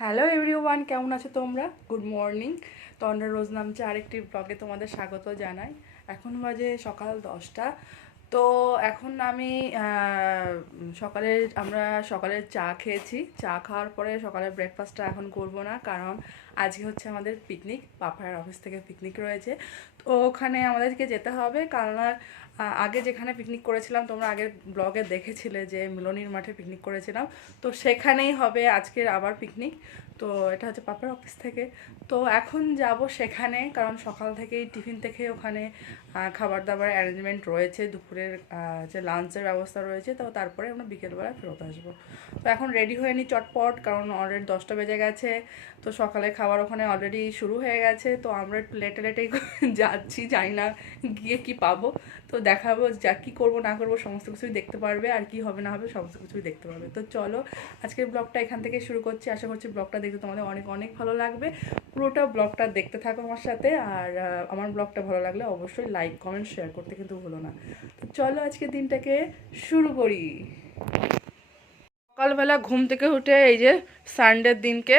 Hello everyone, কেমন আছো তোমরা? Good morning. তন্দ্রা রোজ নামছে আরেকটি ব্লগে তোমাদের স্বাগত জানাই। এখন বাজে সকাল 10টা। তো এখন আমি আমরা সকালের চা খেয়েছি। চা খাওয়ার পরে সকালের ব্রেকফাস্টটা এখন করব না, কারণ আজকে হচ্ছে আমাদের পিকনিক, পাপায়ের অফিস থেকে পিকনিক রয়েছে। তো ওখানে আমাদেরকে যেতে হবে, কারণ আগে যেখানে পিকনিক করেছিলাম তোমরা আগের ব্লগে দেখেছিলে যে মিলনীর মাঠে পিকনিক করেছিলাম, তো সেখানেই হবে আজকের আবার পিকনিক। তো এটা হচ্ছে পাপার অফিস থেকে। তো এখন যাব সেখানে, কারণ সকাল থেকেই টিফিন থেকে ওখানে খাবার দাবার অ্যারেঞ্জমেন্ট রয়েছে, দুপুরের যে লাঞ্চের ব্যবস্থা রয়েছে। তো তারপরে আমরা বিকেলবেলা ফেরত আসবো। তো এখন রেডি হয়ে নিই চটপট, কারণ অলরেডি 10টা বেজে গেছে। তো সকালে খাবার ওখানে অলরেডি শুরু হয়ে গেছে। তো আমরা একটু লেটে লেটেই যাচ্ছি, জানি না গিয়ে কি পাবো। তো দেখাবো যা কী করবো না করবো সমস্ত কিছুই দেখতে পারবে, আর কি হবে না হবে সমস্ত কিছুই দেখতে পারবে। তো চলো আজকের ব্লগটা এখান থেকে শুরু করছি। আশা করছি ব্লগটা দেখতে তোমাদের অনেক অনেক ভালো লাগবে। পুরোটা ব্লগটা দেখতে থাকো আমার সাথে। আর আমার ব্লগটা ভালো লাগলে অবশ্যই লাইক কমেন্ট শেয়ার করতে কিন্তু ভুলো না। তো চলো আজকের দিনটাকে শুরু করি। সকালবেলা ঘুম থেকে উঠে এই যে সানডের দিনকে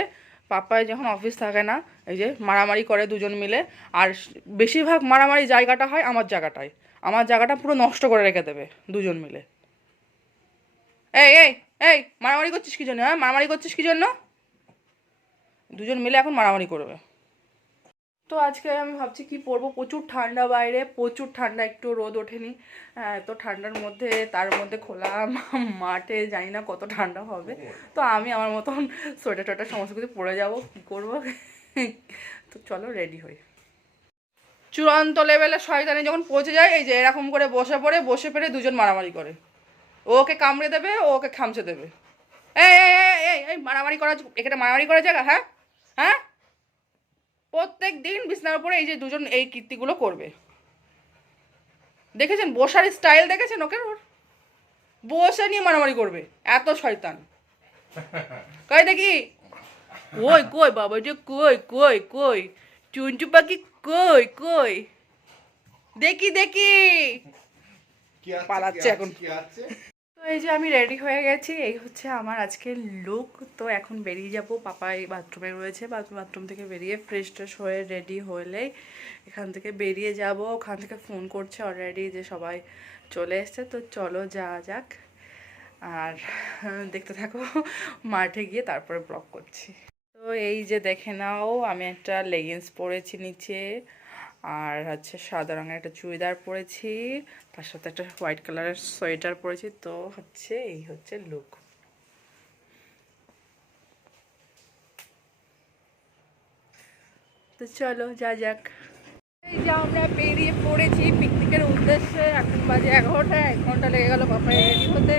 পাপায় যখন অফিস থাকে না, এই যে মারামারি করে দুজন মিলে। আর বেশিরভাগ মারামারি জায়গাটা হয় আমার জায়গাটায়। আমার জায়গাটা পুরো নষ্ট করে রেখে দেবে দুজন মিলে। এই এই এই মারামারি করছিস কি জন্য? হ্যাঁ, মারামারি করছিস কি জন্য? দুজন মিলে এখন মারামারি করবে। তো আজকে আমি ভাবছি কি পরবো, প্রচুর ঠান্ডা বাইরে, প্রচুর ঠান্ডা, একটু রোদ ওঠেনি। তো ঠান্ডার মধ্যে, তার মধ্যে খোলা মাঠে, জানি না কত ঠান্ডা হবে। তো আমি আমার মতন সোয়েটার টোয়েটার সমস্ত কিছু পরে যাবো, কী করবো। তো চলো রেডি হই। চূড়ান্ত লেভেলে শয়তানি যখন পৌঁছে যায়, এই যে এরকম করে বসে পড়ে দুজন মারামারি করে। ও ওকে কামড়ে দেবে, ও ওকে খামচে দেবে। এই এই এই এই মারামারি করা, এখানে মারামারি করার জায়গা? হ্যাঁ হ্যাঁ, প্রত্যেক দিন বিছানার উপরে এই যে দুজন এই কীর্তিগুলো করবে। দেখেছেন বসার স্টাইল? দেখেছেন ওকে? ওর বসে নিয়ে মারামারি করবে, এত শয়তান। কই দেখি, কই কই বাবা, যে কই কই কই চুনচু পাখি, কই কই দেখি দেখি। পালাচ্ছে এখন। তো এই যে আমি রেডি হয়ে গেছি, এই হচ্ছে আমার আজকের লুক। তো এখন বেরিয়ে যাব, পাপা এই বাথরুমে রয়েছে, বাথরুম থেকে বেরিয়ে ফ্রেশ ট্রেশ হয়ে রেডি হলেই এখান থেকে বেরিয়ে যাব। ওখান থেকে ফোন করছে অলরেডি যে সবাই চলে এসছে। তো চলো যাওয়া যাক, আর দেখতে থাকো। মাঠে গিয়ে তারপরে ব্লগ করছি। তো এই যে দেখে নাও, আমি একটা লেগিংস পরেছি নিচে, আর হচ্ছে সাদা রঙের একটা চুড়িদার পরেছি, তার সাথে একটা হোয়াইট কালারের সোয়েটার পরেছি। তো হচ্ছে এই হচ্ছে লুক। তো চলো যা যাক। এই যে আমরা বেরিয়ে পড়েছি পিকনিকের উদ্দেশ্যে। এখন বাজে 11টা, 1 ঘন্টা লেগে গেল পাপায় রেডি হতে।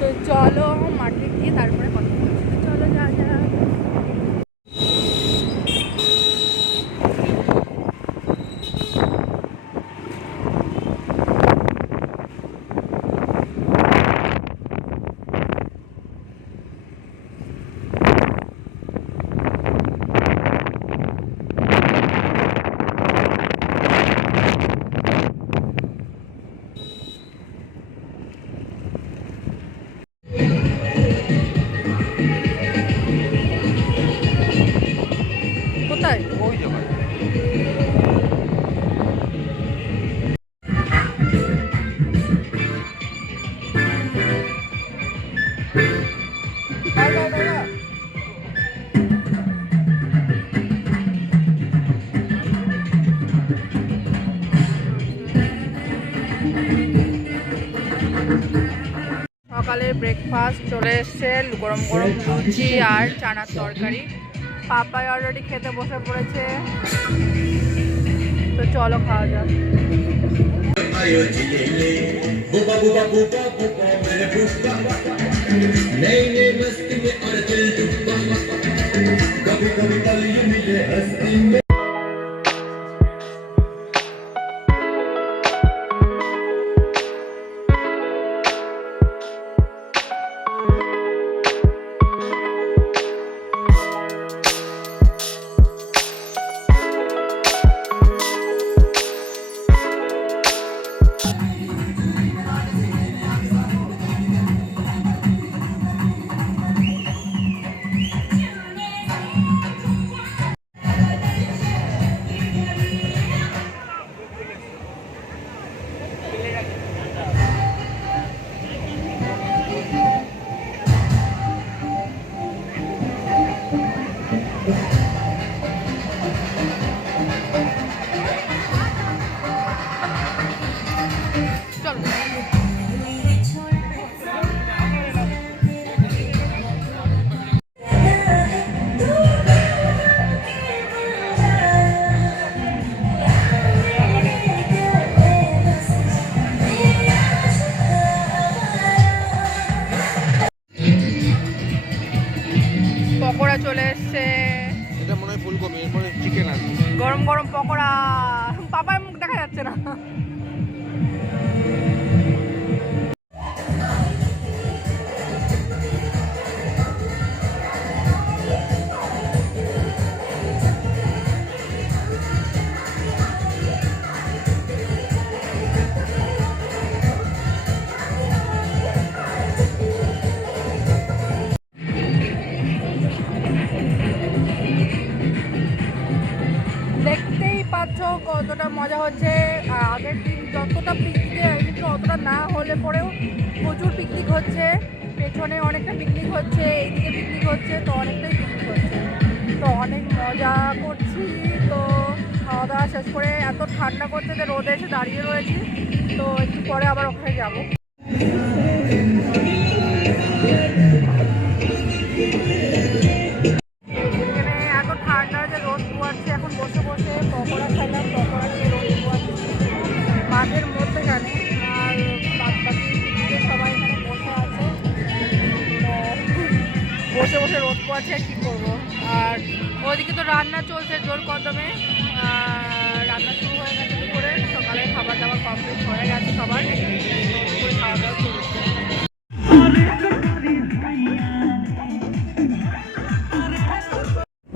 তো চলো মাঠে গিয়ে তারপরে কথা বলছি। তো চলো যা যাক। কোথায়? ওই জায়গায়। সকালের ব্রেকফাস্ট চলে এসছে, গরম গরম লুচি আর চানার তরকারি। পাপাই অলরেডি খেতে বসে পড়েছে। তো চলো খাওয়া যাক। পকোড়া চলে এসছে। এটা মনে হয় ফুলকপি, এরপরে চিকেন আছে। গরম গরম পকোড়া, পাপার মুখ দেখা যাচ্ছে না। দেখতেই পাচ্ছ কতটা মজা হচ্ছে। আগের দিন যতটা পিকনিকে একটু অতটা না হলে পরেও প্রচুর পিকনিক হচ্ছে, পেছনে অনেকটা পিকনিক হচ্ছে, এইদিকে পিকনিক হচ্ছে, তো অনেকটাই পিকনিক হচ্ছে, তো অনেক মজা করছি। তো খাওয়া দাওয়া শেষ করে এত ঠান্ডা করছে যে রোদে এসে দাঁড়িয়ে রয়েছি, তো একটু পরে আবার ওখানে যাবো। এত ঠান্ডা যে রোদ পোয়াচ্ছে, এখন বসে বসে পকোড়া খাইলাম, পকোড়া খেয়ে রোদ পোয়াচ্ছে মাঠের মধ্যেখানে। আর বাদ বাকি সবাই এখানে বসে আছে, বসে বসে রোদ পোয়াচ্ছে, কী করবো। আর ওইদিকে তো রান্না চলছে জোর কদমে, রান্না শুরু হয়ে গেছে দুপুরে, সকালে খাবার দাবার কমপ্লিট হয়ে গেছে সবার, দুপুরে খাওয়া দাওয়া চলছে।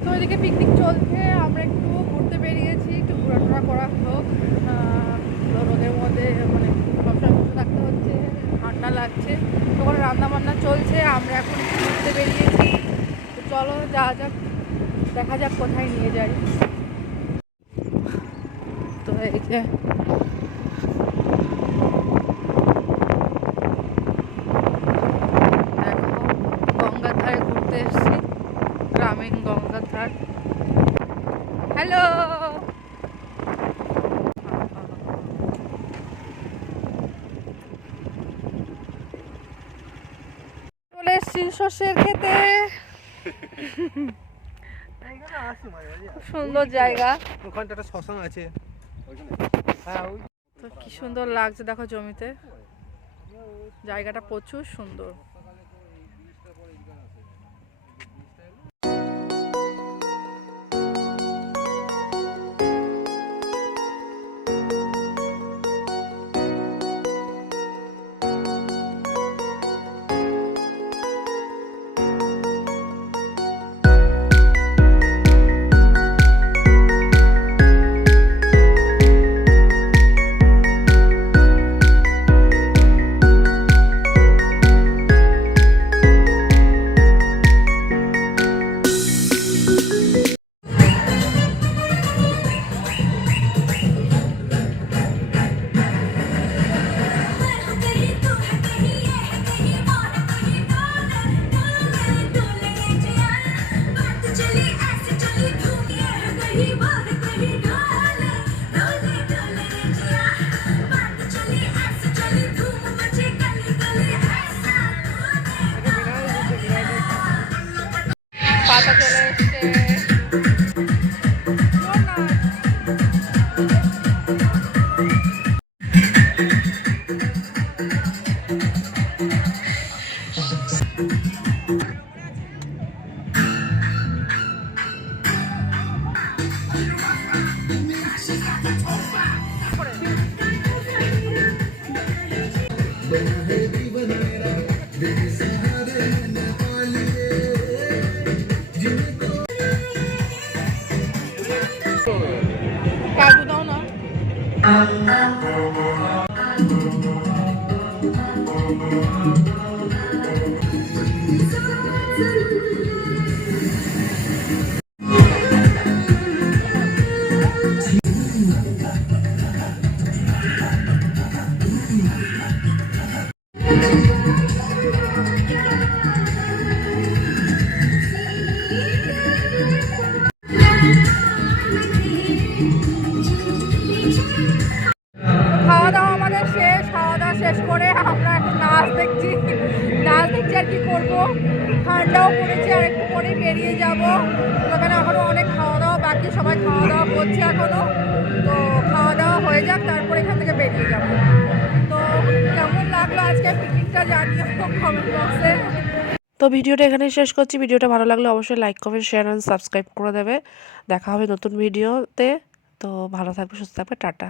তো ওইদিকে পিকনিক চলছে, আমরা একটু ঘুরতে বেরিয়েছি, একটু ঘোরাটোরা করা হোক। রোদের মধ্যে মানে সবসময় বসে থাকতে হচ্ছে, ঠান্ডা লাগছে, তখন রান্না বান্না চলছে, আমরা এখন একটু ঘুরতে বেরিয়েছি। তো চলো যাওয়া যাক, দেখা যাক কোথায় নিয়ে যাই। তো এই যে গঙ্গার ধারে ঘুরতে এসেছি, গ্রামীণ গঙ্গার ধার। হ্যালো, চলে এসেছি সর্ষের খেতে। খুব সুন্দর জায়গা, ওখানটা একটা শ্মশান আছে। তো কি সুন্দর লাগছে দেখো জমিতে, জায়গাটা প্রচুর সুন্দর। পাতা চলে এসছে। কাজু দাও না। খাওয়া দাওয়া আমাদের শেষ, খাওয়া দাওয়া শেষ করে আমরা এখন নাচ দেখছি আর কি করবো, ঠান্ডাও পড়েছে, আর একটু পরে বেরিয়ে যাবো। ওখানে এখনো অনেক খাওয়া দাওয়া বাকি, সবাই খাওয়া দাওয়া করছে এখনো, তো খাওয়া দাওয়া হয়ে যাক, তারপর এখান থেকে বেরিয়ে যাবো। তো কেমন লাগলো আজকে পিকনিকটা জানিও কমেন্ট বক্সে। তো ভিডিওটা এখানেই শেষ করছি। ভিডিওটা ভালো লাগলে অবশ্যই like comment share and subscribe করে দেবে। দেখা হবে নতুন ভিডিওতে। তো ভালো থাকবে, সুস্থ থাকবে, টাটা।